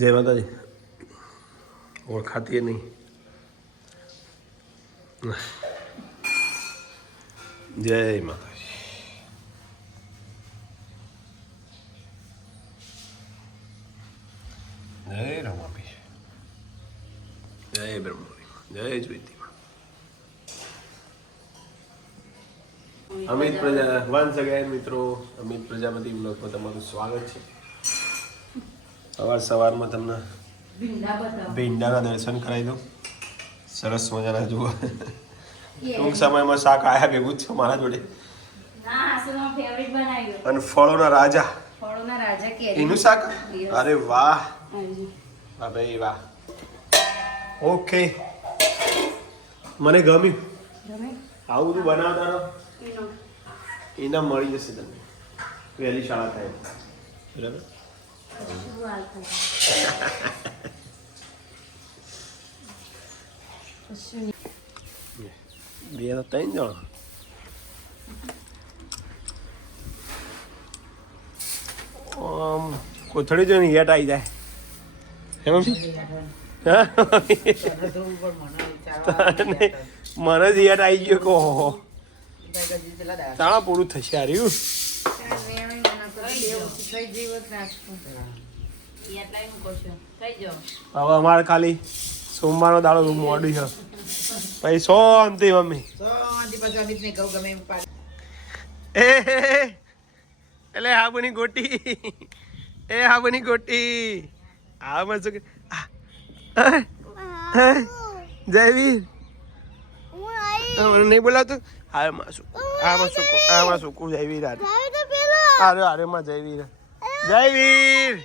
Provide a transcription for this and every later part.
જય માતાજી. ઓળખાતી નહીં. જય માતાજી. જય રમાપી. જય બ્રહ્મણી. જય જ્યોતિમાં. અમિત પ્રજા વન્સ અગેન મિત્રો, અમિત પ્રજાપતિ બ્લોગમાં તમારું સ્વાગત છે. સવારમાં તમને ભીંડાના દર્શન કરાવી દઉં. સરસ મજાના જુઓ. ટૂંક સમયમાં શાક આયા ભેગું જ છે મારા જોડે. અને ફળોના રાજા એનું શાક. અરે વાહ વાહ ભાઈ વાહ. ઓકે, મને ગમ્યું. આવું બધું બનાવતા રહો, એના મળી જશે તમને વહેલી શાળા થાય. બરાબર. બે તો 3 જણ. કોથળી જો ને યાદ આવી જાય એમ. મને જ યાદ આવી ગયો કહો. તાણા પૂરું થશે હાર્યું. હવે અમારે ખાલી સોમવારનો દાડો મોડું છે. પછી શાંતિ મમ્મી. એટલે હાબુની ગોટી. એ હાબુની ગોટી. હા મને શું જયવીર મને નહીં બોલાવતું. આમાં શું જયવીર. અરે માં જયવીર. જયવીર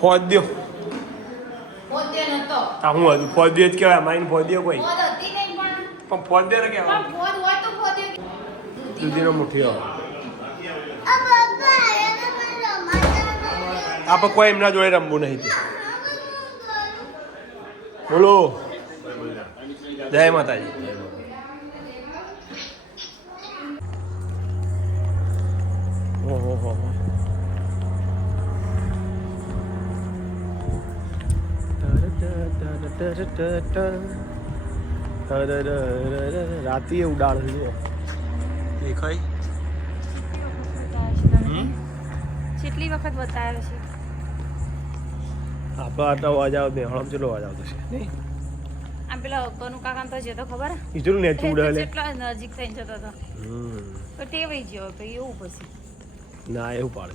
ફોદ્યો. હા હું હતું ફોદ્યો જ કહેવાય. માઇન ફોદ્યો કોઈ પણ ફોદ્યો ને કહેવાય. દૂધીનો મુઠ્ઠીઓ. આપણે કોઈ એમના જોડે રમવું નહીં. બોલો જય માતાજી. ઓહો રાતી ઉડાડ દેખાય. કેટલી વખત બતાવ્યો છે. આપણે આટલો અવાજ આવતો હળમ ચેટલો અવાજ આવતો છે નહીં. આમ પેલા કનુ કાકા તો જતો ખબર ઈચરું ને ઉડે કેટલા નજીક થઈને જતો હતો. તો ટેવાઈ ગયો તો એવું પછી ના એવું પાડે.